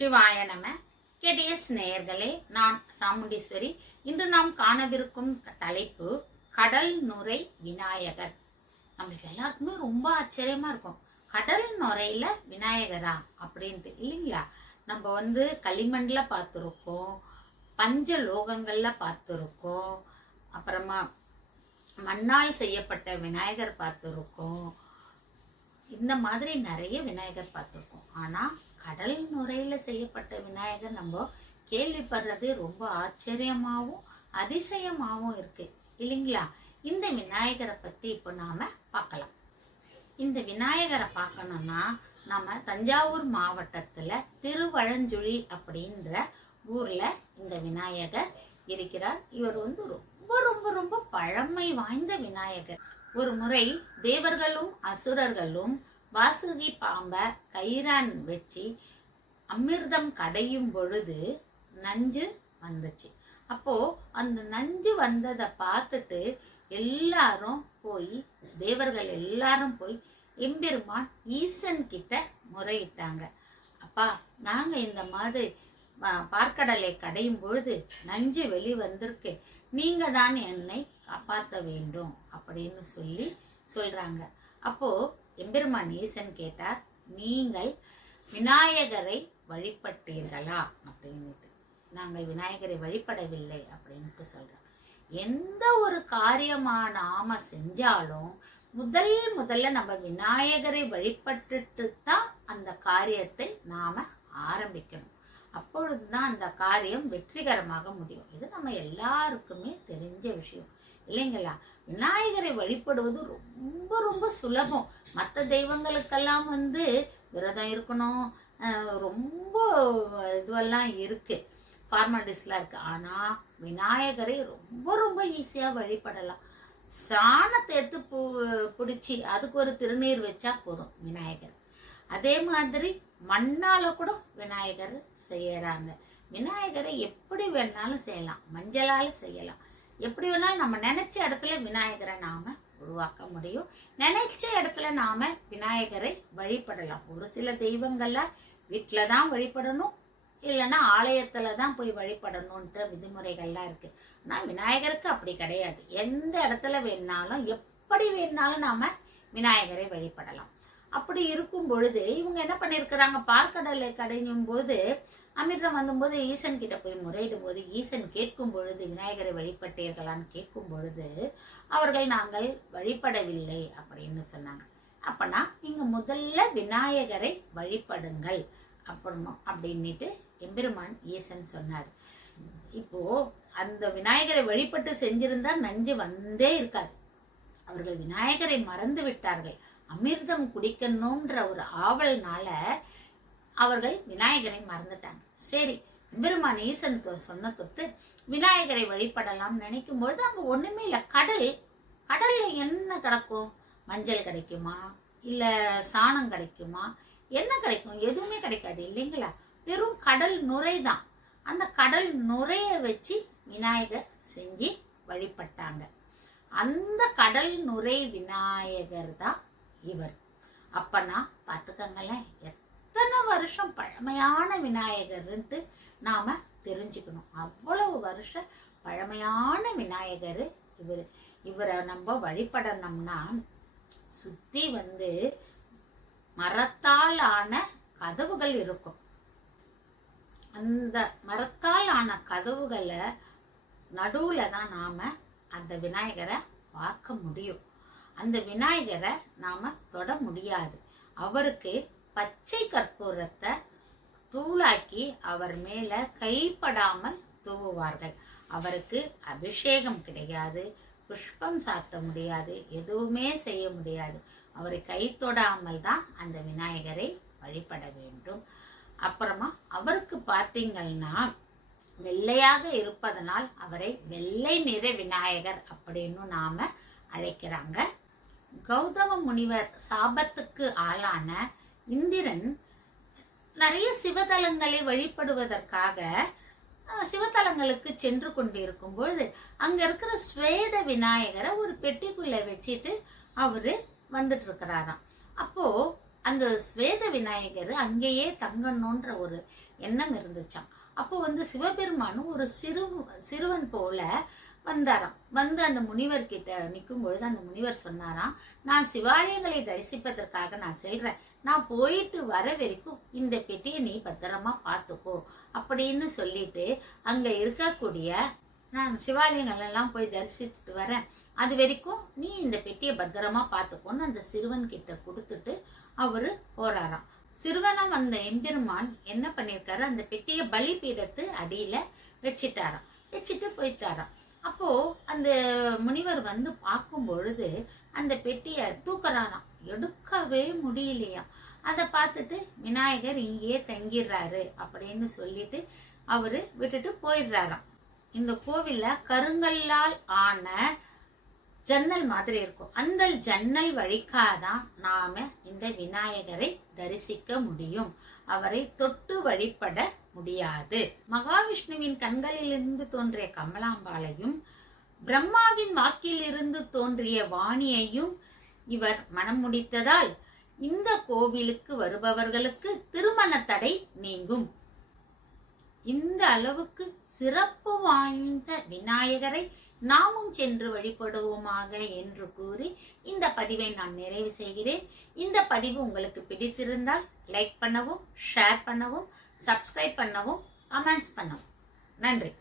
சிவாய நம. கேடிஎஸ் நேயர்களே நான் சாமுண்டீஸ்வரி. இன்று நாம் காணவிருக்கும் தலைப்பு கடல் நுரை விநாயகர். நம்மளுக்கு எல்லாருக்குமே ரொம்ப ஆச்சரியமா இருக்கும். கடல் நுரையில விநாயகரா அப்படின்ட்டு இல்லைங்களா? நம்ம வந்து களிமண்ல பார்த்துருக்கோம் பஞ்ச லோகங்கள்ல பார்த்துருக்கோம் அப்புறமா மண்ணால் செய்யப்பட்ட விநாயகர் பார்த்துருக்கோம். இந்த மாதிரி நிறைய விநாயகர் பார்த்துருக்கோம். ஆனா கடல் முறையில செய்யப்பட்ட விநாயகர் நம்ம கேள்விப்படுறது ரொம்ப ஆச்சரியமாவும் அதிசயமாவும் இருக்கு. இல்லைங்களா? இந்த விநாயகரை பத்தி இப்போ நாம பார்க்கலாம். இந்த விநாயகரை பார்க்கணும்னா நம்ம தஞ்சாவூர் மாவட்டத்துல திருவழஞ்சுழி அப்படின்ற ஊர்ல இந்த விநாயகர் இருக்கிறார். இவர் வந்து ரொம்ப ரொம்ப ரொம்ப பழமை வாய்ந்த விநாயகர். ஒரு முறை தேவர்களும் அசுரர்களும் வாசுகி பாம்ப கயிறான் வச்சு அமிர்தம் கடையும் பொழுது நஞ்சு வந்துச்சு. அப்போ அந்த நஞ்சு வந்ததை பார்த்துட்டு எல்லாரும் போய் தேவர்கள் எல்லாரும் போய் எம்பெருமான் ஈசன் கிட்ட முறையிட்டாங்க. அப்பா நாங்க இந்த மாதிரி பார்க்கடலை கடையும் பொழுது நஞ்சு வெளி வந்திருக்கு. நீங்க தான் என்னை காப்பாற்ற வேண்டும் அப்படின்னு சொல்லி சொல்றாங்க. அப்போ எம்பெருமான் ஈசன் கேட்டார் நீங்கள் விநாயகரை வழிபட்டீர்களா? அப்படின்னுட்டு. நாங்கள் விநாயகரை வழிபடவில்லை அப்படின்ட்டு சொல்றோம் எந்த ஒரு காரியமா நாம செஞ்சாலும் முதல் முதல்ல நம்ம விநாயகரை வழிபட்டுட்டு தான் அந்த காரியத்தை நாம ஆரம்பிக்கணும். அப்பொழுதுதான் அந்த காரியம் வெற்றிகரமாக முடியும். இது நம்ம எல்லாருக்குமே தெரிஞ்ச விஷயம். இல்லைங்களா? விநாயகரை வழிபடுவது ரொம்ப ரொம்ப சுலபம். மற்ற தெய்வங்களுக்கெல்லாம் வந்து விரதம் இருக்கணும். ரொம்ப இதுவெல்லாம் இருக்கு. ஃபார்மாலிட்டிஸ்லாம் இருக்கு. ஆனா விநாயகரை ரொம்ப ரொம்ப ஈஸியா வழிபடலாம். சாணத்தை எடுத்து பு பிடிச்சி அதுக்கு ஒரு திருநீர் வச்சா போதும் விநாயகர். அதே மாதிரி மண்ணால கூட விநாயகர் செய்யறாங்க. விநாயகரை எப்படி வேணாலும் செய்யலாம். மஞ்சளால செய்யலாம். எப்படி வேணாலும் நம்ம நினைச்ச இடத்துல விநாயகரை நாம உருவாக்க முடியும். நினைச்ச இடத்துல நாம விநாயகரை வழிபடலாம். ஒரு சில தெய்வங்கள்ல வீட்டில தான் வழிபடணும். இல்லைன்னா ஆலயத்துல தான் போய் வழிபடணுன்ற விதிமுறைகள்லாம் இருக்கு. ஆனா விநாயகருக்கு அப்படி கிடையாது. எந்த இடத்துல வேணாலும் எப்படி வேணாலும் நாம விநாயகரை வழிபடலாம். அப்படி இருக்கும் பொழுது இவங்க என்ன பண்ணிருக்கிறாங்க? பார்க்கடலை கடையும் போது அமிர்தம் வந்தபோது ஈசன் கிட்ட போய் முறையிடும் போது ஈசன் கேட்கும் பொழுது விநாயகரை வழிபட்டீர்களான்னு கேட்கும் பொழுது அவர்கள் நாங்கள் வழிபடவில்லை அப்படின்னு சொன்னாங்க. அப்பனா நீங்க முதல்ல விநாயகரை வழிபடுங்கள் அப்படின்னு அப்படின்னுட்டு எம்பெருமான் ஈசன் சொன்னார். இப்போ அந்த விநாயகரை வழிபட்டு செஞ்சிருந்தா நஞ்சு வந்தே இருக்காது. அவர்கள் விநாயகரை மறந்து விட்டார்கள். அமிர்தம் குடிக்கணும்ன்ற ஒரு ஆவல்னால அவர்கள் விநாயகரை மறந்துட்டாங்க. சரி பெருமான் ஈசனுக்கு சொன்ன தொட்டு விநாயகரை வழிபடலாம் நினைக்கும் பொழுது அங்க ஒண்ணுமே இல்ல. கடல் கடல்ல என்ன கிடக்கும்? மஞ்சள் கிடைக்குமா? இல்ல சாணம் கிடைக்குமா? என்ன கிடைக்கும்? எதுவுமே கிடைக்காது இல்லைங்களா? வெறும் கடல் நுரை தான். அந்த கடல் நுரைய வச்சு விநாயகர் செஞ்சு வழிபட்டாங்க. அந்த கடல் நுரை விநாயகர் தான் இவர். அப்பனா பார்த்துக்கங்களேன் எத்தனை வருஷம் பழமையான விநாயகர்ன்ட்டு நாம தெரிஞ்சுக்கணும். அவ்வளவு வருஷம் பழமையான விநாயகர் இவர். இவரை நம்ம வழிபடணும்னா சுத்தி வந்து மரத்தால் ஆன கதவுகள் இருக்கும். அந்த மரத்தால் ஆன கதவுகளை நடுவுல தான் நாம அந்த விநாயகரை பார்க்க முடியும். அந்த விநாயகரை நாம தொட முடியாது. அவருக்கு பச்சை கற்பூரத்தை தூளாக்கி அவர் மேல கைப்படாமல் தூவுவார்கள். அவருக்கு அபிஷேகம் கிடையாது புஷ்பம் சாத்த முடியாது எதுவுமே செய்ய முடியாது. அவரை கை தொடாமல் தான் அந்த விநாயகரை வழிபட வேண்டும். அப்புறமா அவருக்கு பார்த்தீங்கன்னா வெள்ளையாக இருப்பதனால் அவரை வெள்ளை நிற விநாயகர் அப்படின்னு நாம அழைக்கிறாங்க. கௌதம முனிவர் சாபத்துக்கு ஆளான இந்திரன் நிறைய சிவதலங்களை வழிபடுவதற்காக சிவத்தலங்களுக்கு சென்று கொண்டிருக்கும் பொழுது அங்க இருக்கிற ஸ்வேத விநாயகரை ஒரு பெட்டிக்குள்ள வச்சுட்டு அவரு வந்துட்டு இருக்கிறாராம் அப்போ அந்த ஸ்வேத விநாயகர் அங்கேயே தங்கணுன்ற ஒரு எண்ணம் இருந்துச்சாம். அப்போ வந்து சிவபெருமானும் ஒரு சிறு சிறுவன் போல வந்தாராம். வந்து அந்த முனிவர் கிட்ட நிற்கும் பொழுது அந்த முனிவர் சொன்னாராம் நான் சிவாலயங்களை தரிசிப்பதற்காக நான் செல்றேன். நான் போயிட்டு வர வரைக்கும் இந்த பெட்டியை நீ பத்திரமா பார்த்துக்கோ. அப்படின்னு சொல்லிட்டு அங்க இருக்கக்கூடிய நான் சிவாலயங்கள் எல்லாம் போய் தரிசித்துட்டு வரேன். அது வரைக்கும் நீ இந்த பெட்டியை பத்திரமா பார்த்துக்கோன்னு அந்த சிறுவன் கிட்ட கொடுத்துட்டு அவரு போறாராம். சிறுவனம் வந்த எம்பெருமான் என்ன பண்ணிருக்காரு அந்த பெட்டியை பலிபீடத்து அடியில வச்சிட்டாராம். வச்சுட்டு போயிட்டாராம். அப்போ அந்த முனிவர் வந்து பார்க்கும் பொழுது அந்த பெட்டியை தூக்குறாராம். எடுக்கவே முடியலையா அதை பார்த்துட்டு விநாயகர் இங்கேயே தங்கிடுறாரு அப்படின்னு சொல்லிட்டு அவரு விட்டுட்டு போயிடுறாராம். இந்த கோவில்ல கருங்கல்லால் ஆன ஜன்னல் மாதிரி இருக்கும். அந்த ஜன்னல் வழிக்காதான் நாம இந்த விநாயகரை தரிசிக்க முடியும். அவரை தொட்டு வழிபட முடியாது. மகாவிஷ்ணுவின் கண்களிலிருந்து தோன்றிய கமலாம்பாளையும் பிரம்மாவின் வாக்கிலிருந்து தோன்றிய வாணியையும் இவர் மனம் முடித்ததால் இந்த கோவிலுக்கு வருபவர்களுக்கு திருமண தடை நீங்கும். இந்த அளவுக்கு சிறப்பு வாய்ந்த விநாயகரை நாமும் சென்று வழிபடுவோமாக என்று கூறி இந்த பதிவை நான் நிறைவு செய்கிறேன். இந்த பதிவு உங்களுக்கு பிடித்திருந்தால் லைக் பண்ணவும் ஷேர் பண்ணவும் சப்ஸ்கிரைப் பண்ணவும் கமெண்ட்ஸ் பண்ணவும். நன்றி.